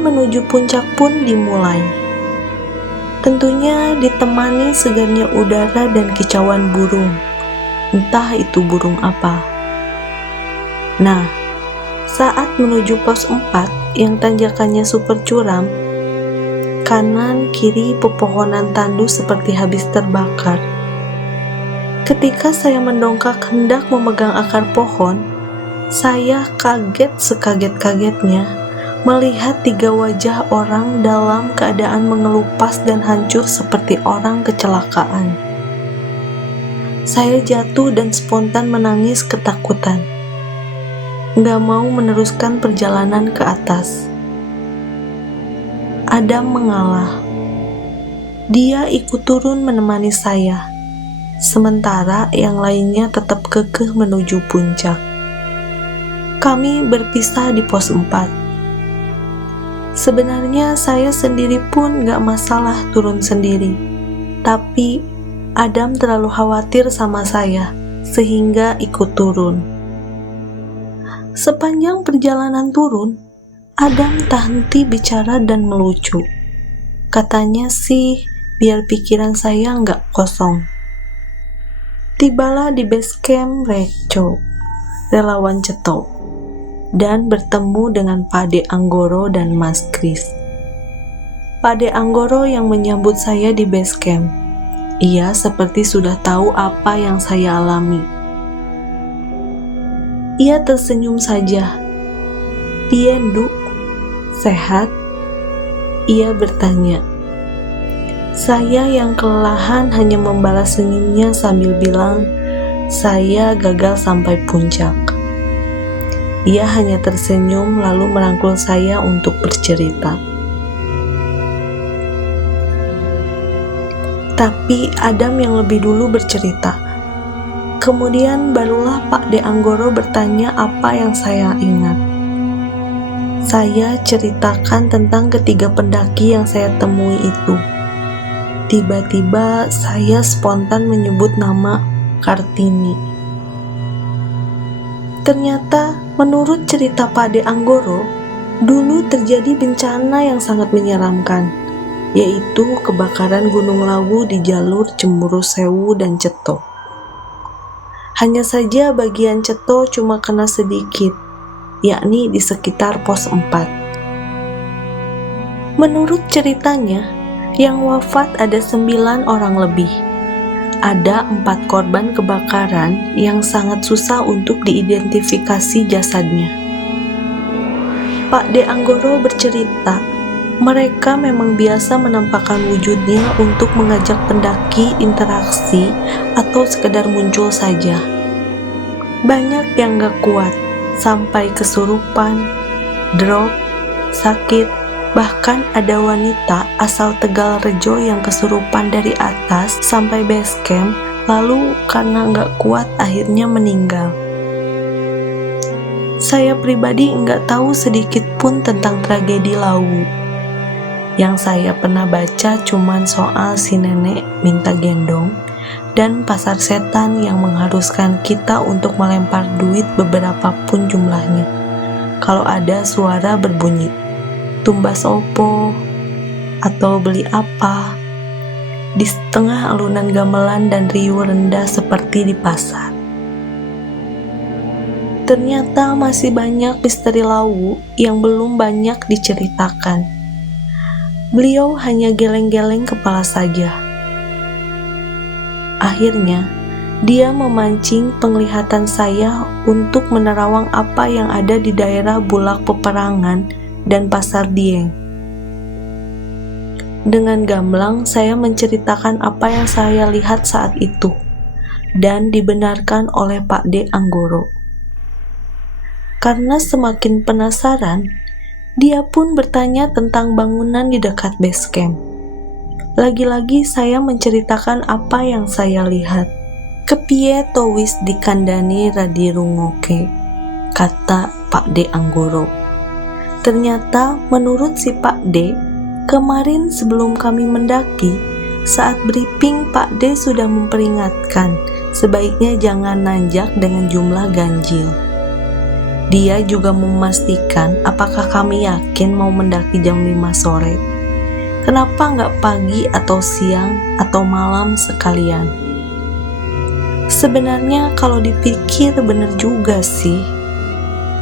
Perjalanan menuju puncak pun dimulai. Tentunya ditemani segarnya udara dan kicauan burung. Entah itu burung apa. Nah, saat menuju pos 4 yang tanjakannya super curam, kanan kiri pepohonan tandus seperti habis terbakar. Ketika saya mendongak hendak memegang akar pohon, saya kaget sekaget-kagetnya melihat 3 wajah orang dalam keadaan mengelupas dan hancur seperti orang kecelakaan. Saya jatuh dan spontan menangis ketakutan. Gak mau meneruskan perjalanan ke atas. Adam mengalah. Dia ikut turun menemani saya, sementara yang lainnya tetap kekeh menuju puncak. Kami berpisah di pos 4. Sebenarnya saya sendiri pun gak masalah turun sendiri, tapi Adam terlalu khawatir sama saya, sehingga ikut turun. Sepanjang perjalanan turun, Adam tak henti bicara dan melucu. Katanya sih, biar pikiran saya gak kosong. Tibalah di base camp Reco, relawan Ceto, dan bertemu dengan Pak De Anggoro dan Mas Kris. Pak De Anggoro yang menyambut saya di base camp. Ia seperti sudah tahu apa yang saya alami. Ia tersenyum saja. "Piye, Nduk? Sehat?" Ia bertanya. Saya yang kelelahan hanya membalas senyumnya sambil bilang, "Saya gagal sampai puncak." Ia hanya tersenyum lalu merangkul saya untuk bercerita. Tapi Adam yang lebih dulu bercerita. Kemudian barulah Pak De Anggoro bertanya apa yang saya ingat. Saya ceritakan tentang ketiga pendaki yang saya temui itu. Tiba-tiba saya spontan menyebut nama Kartini. Ternyata menurut cerita Pak De Anggoro, dulu terjadi bencana yang sangat menyeramkan, yaitu kebakaran Gunung Lawu di jalur Cemburu Sewu dan Ceto. Hanya saja bagian Ceto cuma kena sedikit, yakni di sekitar pos 4. Menurut ceritanya, yang wafat ada 9 orang lebih. Ada 4 korban kebakaran yang sangat susah untuk diidentifikasi jasadnya. Pak De Anggoro bercerita, mereka memang biasa menampakkan wujudnya untuk mengajak pendaki interaksi atau sekedar muncul saja. Banyak yang gak kuat, sampai kesurupan, drop, sakit, bahkan ada wanita asal Tegal Rejo yang kesurupan dari atas sampai base camp, lalu karena gak kuat akhirnya meninggal. Saya pribadi nggak tahu sedikit pun tentang tragedi Lawu. Yang saya pernah baca cuman soal si nenek minta gendong dan pasar setan yang mengharuskan kita untuk melempar duit beberapa pun jumlahnya. Kalau ada suara berbunyi, tumbas opo, atau beli apa, di setengah alunan gamelan dan riuh rendah seperti di pasar. Ternyata masih banyak misteri Lawu yang belum banyak diceritakan. Beliau hanya geleng-geleng kepala saja. Akhirnya, dia memancing penglihatan saya untuk menerawang apa yang ada di daerah Bulak Peperangan dan Pasar Dieng. Dengan gamblang, saya menceritakan apa yang saya lihat saat itu, dan dibenarkan oleh Pak De Anggoro. Karena semakin penasaran, dia pun bertanya tentang bangunan di dekat base camp. Lagi-lagi saya menceritakan apa yang saya lihat. "Kepiye to wis dikandani radi rungoke," kata Pak De Anggoro. Ternyata menurut si Pak De, kemarin sebelum kami mendaki, saat briefing Pak De sudah memperingatkan sebaiknya jangan nanjak dengan jumlah ganjil. Dia juga memastikan apakah kami yakin mau mendaki jam 5 sore. Kenapa nggak pagi atau siang atau malam sekalian? Sebenarnya kalau dipikir bener juga sih.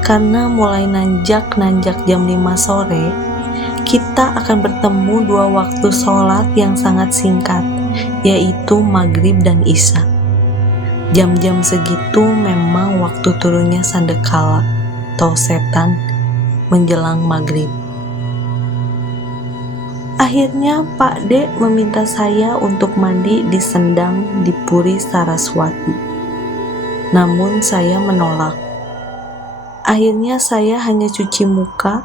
Karena mulai nanjak jam 5 sore, kita akan bertemu dua waktu sholat yang sangat singkat, yaitu maghrib dan isya. Jam-jam segitu memang waktu turunnya sandekala atau setan menjelang maghrib. Akhirnya Pak D meminta saya untuk mandi di Sendang di Puri Saraswati. Namun saya menolak. Akhirnya saya hanya cuci muka,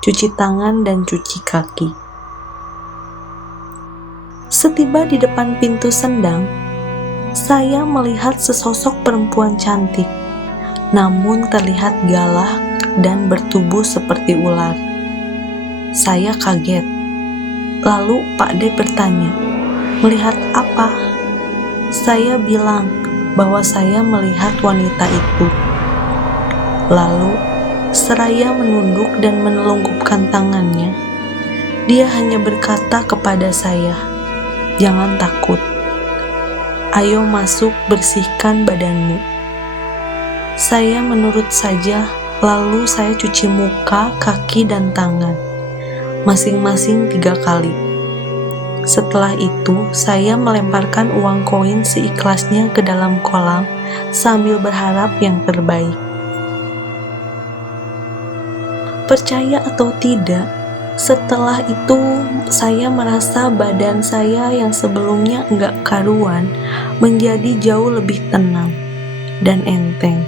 cuci tangan, dan cuci kaki. Setiba di depan pintu Sendang, saya melihat sesosok perempuan cantik, namun terlihat galak dan bertubuh seperti ular. Saya kaget. Lalu Pak D bertanya, "Melihat apa?" Saya bilang bahwa saya melihat wanita itu. Lalu, seraya menunduk dan menelungkupkan tangannya, dia hanya berkata kepada saya, "Jangan takut. Ayo masuk, bersihkan badanmu." Saya menurut saja, lalu saya cuci muka, kaki, dan tangan, masing-masing 3 kali. Setelah itu, saya melemparkan uang koin seikhlasnya ke dalam kolam sambil berharap yang terbaik. Percaya atau tidak, setelah itu saya merasa badan saya yang sebelumnya enggak karuan menjadi jauh lebih tenang dan enteng.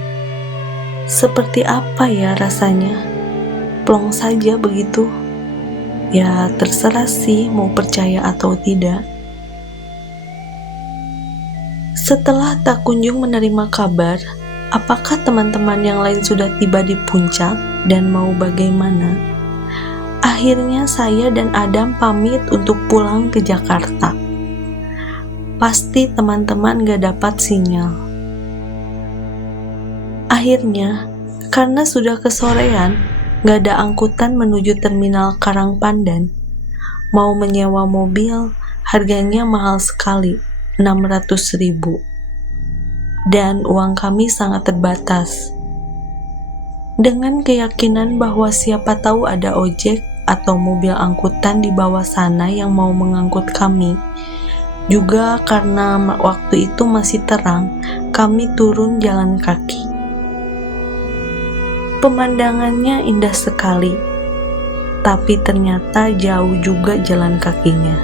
Seperti apa ya rasanya? Plong saja begitu. Ya terserah sih mau percaya atau tidak. Setelah tak kunjung menerima kabar, apakah teman-teman yang lain sudah tiba di puncak dan mau bagaimana? Akhirnya saya dan Adam pamit untuk pulang ke Jakarta. Pasti teman-teman gak dapat sinyal. Akhirnya, karena sudah kesorean, gak ada angkutan menuju terminal Karangpandan. Mau menyewa mobil, harganya mahal sekali, 600.000. Dan uang kami sangat terbatas. Dengan keyakinan bahwa siapa tahu ada ojek atau mobil angkutan di bawah sana yang mau mengangkut kami. Juga karena waktu itu masih terang, kami turun jalan kaki. Pemandangannya indah sekali, tapi ternyata jauh juga jalan kakinya.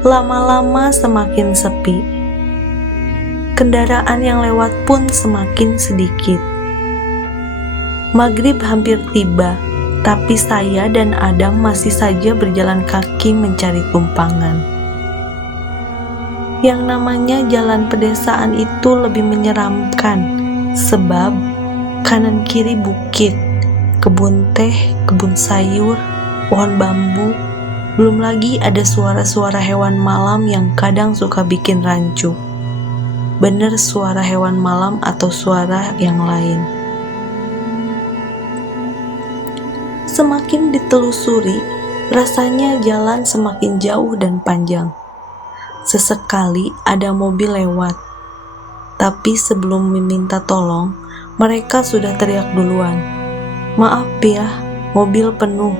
Lama-lama semakin sepi. Kendaraan yang lewat pun semakin sedikit. Maghrib hampir tiba, tapi saya dan Adam masih saja berjalan kaki mencari tumpangan. Yang namanya jalan pedesaan itu lebih menyeramkan, sebab kanan kiri bukit, kebun teh, kebun sayur, pohon bambu, belum lagi ada suara-suara hewan malam yang kadang suka bikin rancu. Bener suara hewan malam atau suara yang lain. Semakin ditelusuri, rasanya jalan semakin jauh dan panjang. Sesekali ada mobil lewat, tapi sebelum meminta tolong, mereka sudah teriak duluan, "Maaf ya, mobil penuh."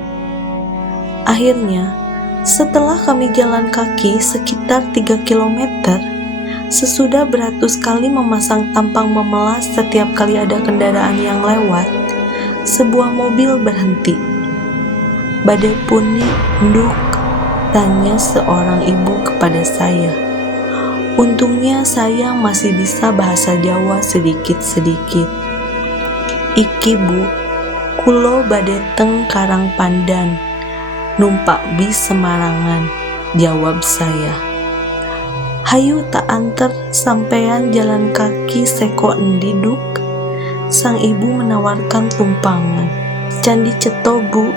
Akhirnya, setelah kami jalan kaki sekitar 3 km, sesudah beratus kali memasang tampang memelas setiap kali ada kendaraan yang lewat, sebuah mobil berhenti. "Badai pundi, nduk?" tanya seorang ibu kepada saya. Untungnya saya masih bisa bahasa Jawa sedikit-sedikit. "Iki bu, kulo badhe teng Karangpandan, numpak bis Semarangan," jawab saya. "Hayu tak anter sampean jalan kaki seko endi duk?" Sang ibu menawarkan tumpangan. "Candi Ceto bu,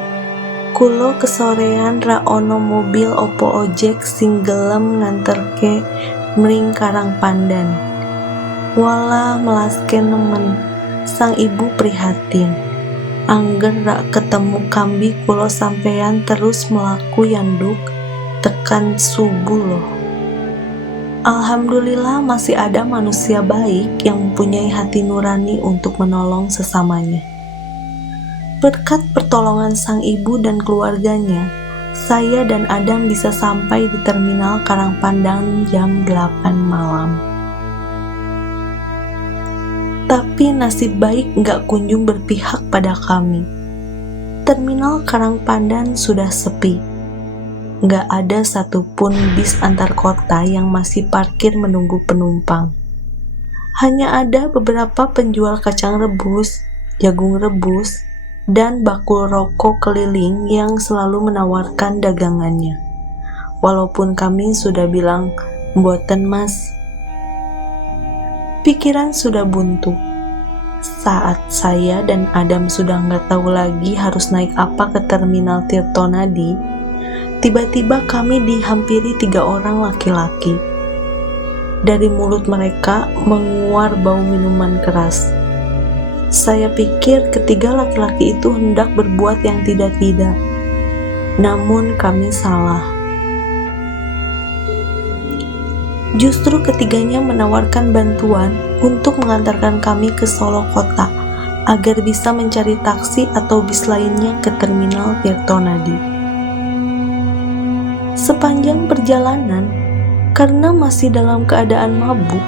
kulo kesorean ra ono mobil opo ojek sing gelem nganterke mring Karangpandan. Walah melaske nemen, sang ibu prihatin. Angger rak ketemu kambi kulo sampeyan terus melaku yanduk tekan subuh loh. Alhamdulillah masih ada manusia baik yang mempunyai hati nurani untuk menolong sesamanya. Berkat pertolongan sang ibu dan keluarganya, saya dan Adam bisa sampai di terminal Karangpandan jam 8 malam. Tapi nasib baik nggak kunjung berpihak pada kami. Terminal Karangpandan sudah sepi. Nggak ada satupun bis antar kota yang masih parkir menunggu penumpang. Hanya ada beberapa penjual kacang rebus, jagung rebus, dan bakul rokok keliling yang selalu menawarkan dagangannya. Walaupun kami sudah bilang, "Mboten mas." Pikiran sudah buntu. Saat saya dan Adam sudah nggak tahu lagi harus naik apa ke terminal Tirtonadi, tiba-tiba kami dihampiri 3 orang laki-laki. Dari mulut mereka menguar bau minuman keras. Saya pikir ketiga laki-laki itu hendak berbuat yang tidak-tidak. Namun kami salah. Justru ketiganya menawarkan bantuan untuk mengantarkan kami ke Solo Kota agar bisa mencari taksi atau bis lainnya ke terminal Tirtonadi. Sepanjang perjalanan, karena masih dalam keadaan mabuk,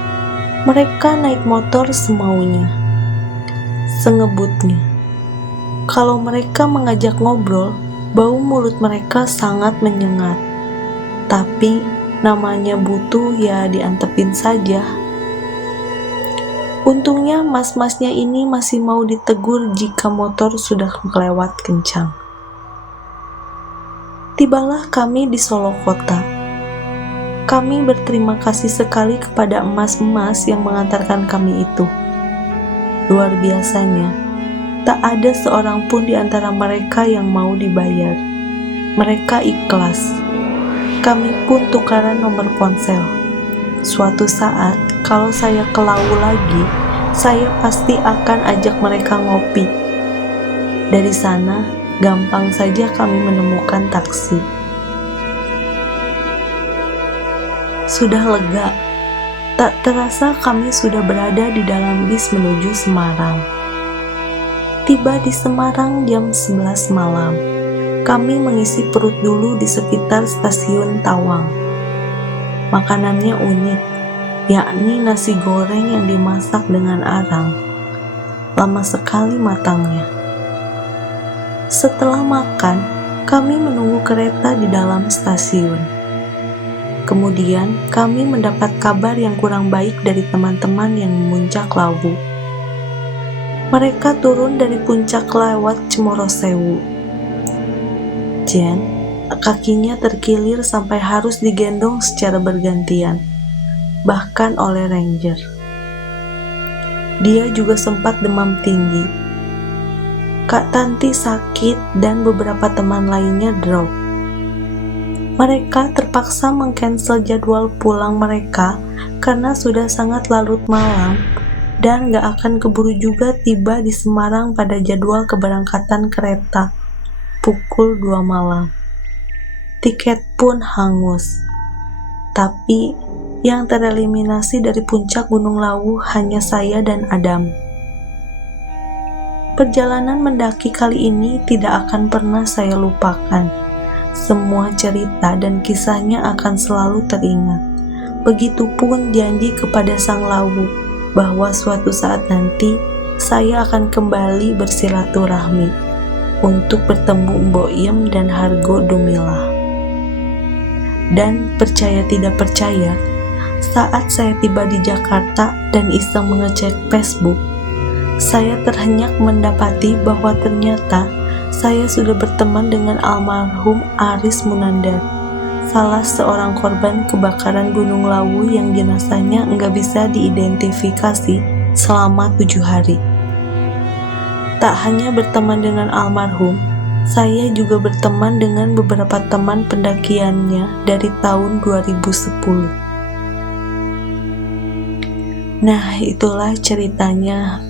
mereka naik motor semaunya, sengebutnya. Kalau mereka mengajak ngobrol, bau mulut mereka sangat menyengat. Tapi namanya butuh ya diantepin saja. Untungnya mas-masnya ini masih mau ditegur jika motor sudah kelewat kencang. Tibalah kami di Solo Kota. Kami berterima kasih sekali kepada emas-emas yang mengantarkan kami itu. Luar biasanya, tak ada seorang pun di antara mereka yang mau dibayar. Mereka ikhlas. Kami pun tukaran nomor ponsel. Suatu saat, kalau saya ke Lawu lagi, saya pasti akan ajak mereka ngopi. Dari sana, gampang saja kami menemukan taksi. Sudah lega. Tak terasa kami sudah berada di dalam bis menuju Semarang. Tiba di Semarang jam 11 malam. Kami mengisi perut dulu di sekitar stasiun Tawang. Makanannya unik, yakni nasi goreng yang dimasak dengan arang. Lama sekali matangnya. Setelah makan, kami menunggu kereta di dalam stasiun. Kemudian, kami mendapat kabar yang kurang baik dari teman-teman yang memuncak Lawu. Mereka turun dari puncak lewat Cemorosewu. Jen, kakinya terkilir sampai harus digendong secara bergantian, bahkan oleh ranger. Dia juga sempat demam tinggi. Kak Tanti sakit dan beberapa teman lainnya drop. Mereka terpaksa mengcancel jadwal pulang mereka karena sudah sangat larut malam dan gak akan keburu juga tiba di Semarang pada jadwal keberangkatan kereta pukul 2 malam. Tiket pun hangus. Tapi yang tereliminasi dari puncak Gunung Lawu hanya saya dan Adam. Perjalanan mendaki kali ini tidak akan pernah saya lupakan. Semua cerita dan kisahnya akan selalu teringat. Begitupun janji kepada Sang Lawu bahwa suatu saat nanti saya akan kembali bersilaturahmi untuk bertemu Mbok Iem dan Hargo Dumilah. Dan percaya tidak percaya, saat saya tiba di Jakarta dan iseng mengecek Facebook, saya terhenyak mendapati bahwa ternyata saya sudah berteman dengan almarhum Aris Munandar, salah seorang korban kebakaran Gunung Lawu yang jenazahnya nggak bisa diidentifikasi selama 7 hari. Tak hanya berteman dengan almarhum, saya juga berteman dengan beberapa teman pendakiannya dari tahun 2010. Nah, itulah ceritanya